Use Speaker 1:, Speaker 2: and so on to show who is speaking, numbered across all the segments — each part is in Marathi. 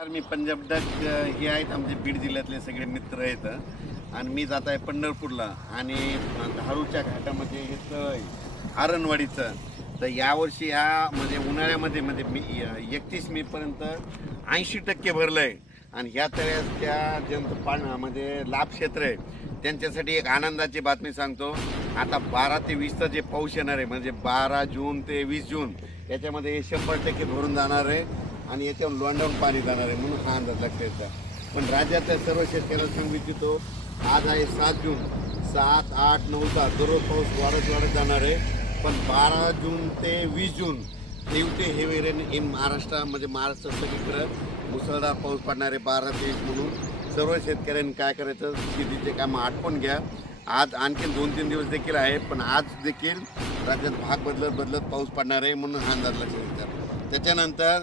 Speaker 1: तर मी पंजाब हे आहेत आमचे बीड जिल्ह्यातले सगळे मित्र आहेत. आणि मी जात आहे पंढरपूरला. आणि धारूच्या घाटामध्ये हे तळ आहे आरणवाडीचं. तर यावर्षी ह्या म्हणजे उन्हाळ्यामध्ये म्हणजे मी एकतीस मे पर्यंत ऐंशी टक्के भरलं आहे आणि ह्या तळ्यात त्या ज्यांचं पाण म्हणजे लाभ क्षेत्र आहे. त्यांच्यासाठी एक आनंदाची बातमी सांगतो. आता बारा ते वीसचा जे पाऊस येणार आहे म्हणजे बारा जून ते वीस जून याच्यामध्ये हे शंभर टक्के भरून जाणार आहे. आणि याच्यावर लोंडावून पाणी जाणार आहे म्हणून हा अंदाज लक्षात येतात पण राज्यातल्या सर्व शेतकऱ्याला सांगू इच्छितो आज आहे सात जून. सात आठ नऊ तास दररोज पाऊस वाढत वाढत जाणार आहे. पण बारा जून ते वीस जून हेवटे हेवी रेन इन महाराष्ट्र म्हणजे महाराष्ट्र सगळीकडं मुसळधार पाऊस पडणार आहे बारा ते वीस म्हणून. सर्व शेतकऱ्यांनी काय करायचं शेतीचे कामं आटपून घ्या. आज आणखी दोन तीन दिवस देखील आहे पण आज देखील राज्यात भाग बदलत बदलत पाऊस पडणार आहे म्हणून हा अंदाज लक्षात येतात त्याच्यानंतर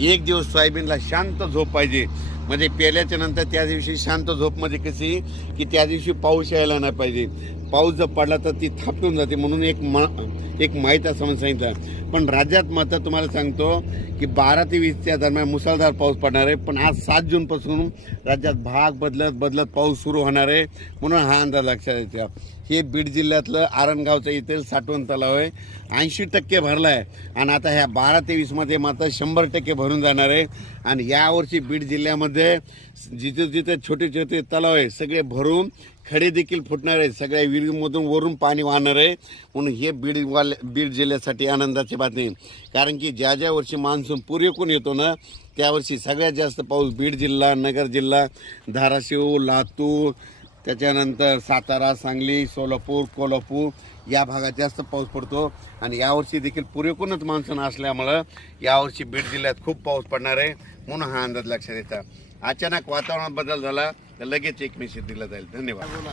Speaker 1: एक दिवस सोयाबीनला शांत झोप पाहिजे. म्हणजे पेल्याच्या नंतर त्या दिवशी शांत झोप म्हणजे कशी? की त्या दिवशी पाऊस यायला नाही पाहिजे. पाऊस जर पडला तर ती थापटून जाते म्हणून एक म एक माहीत असं म्हणून सांगितलं. पण राज्यात मात्र तुम्हाला सांगतो की बारा ते वीसच्या दरम्यान मुसळधार पाऊस पडणार आहे. पण आज सात जूनपासून राज्यात भाग बदलत बदलत पाऊस सुरू होणार आहे. म्हणून हा अंदाज लक्षात येतो. हे बीड जिल्ह्यातलं आरणगावचं इथे साठवण तलाव आहे. ऐंशी टक्के भरला आहे आणि आता ह्या बारा तेवीसमध्ये मात्र शंभर टक्के भरून जाणार आहे. आणि यावर्षी बीड जिल्ह्यामध्ये जिथे जिथे छोटे छोटे तलाव आहे सगळे भरून खडे देखील फुटणार आहे. सगळ्या विहिरीमधून वरून पाणी वाहणार आहे. म्हणून हे बीडवाले बीड जिल्ह्यासाठी आनंदाची बातमी कारण की ज्या ज्या वर्षी मान्सून पुरेकून येतो ना त्यावर्षी सगळ्यात जास्त पाऊस बीड जिल्हा नगर जिल्हा धाराशिव लातूर त्याच्यानंतर सातारा सांगली सोलापूर कोल्हापूर या भागात जास्त पाऊस पडतो. आणि यावर्षी देखील पुरेकूनच मान्सून असल्यामुळं यावर्षी बीड जिल्ह्यात खूप पाऊस पडणार आहे म्हणून हा अंदाज लक्षात येतात अचानक वातावरणात बदल झाला तर लगेच एक मेसेज दिला जाईल. धन्यवाद.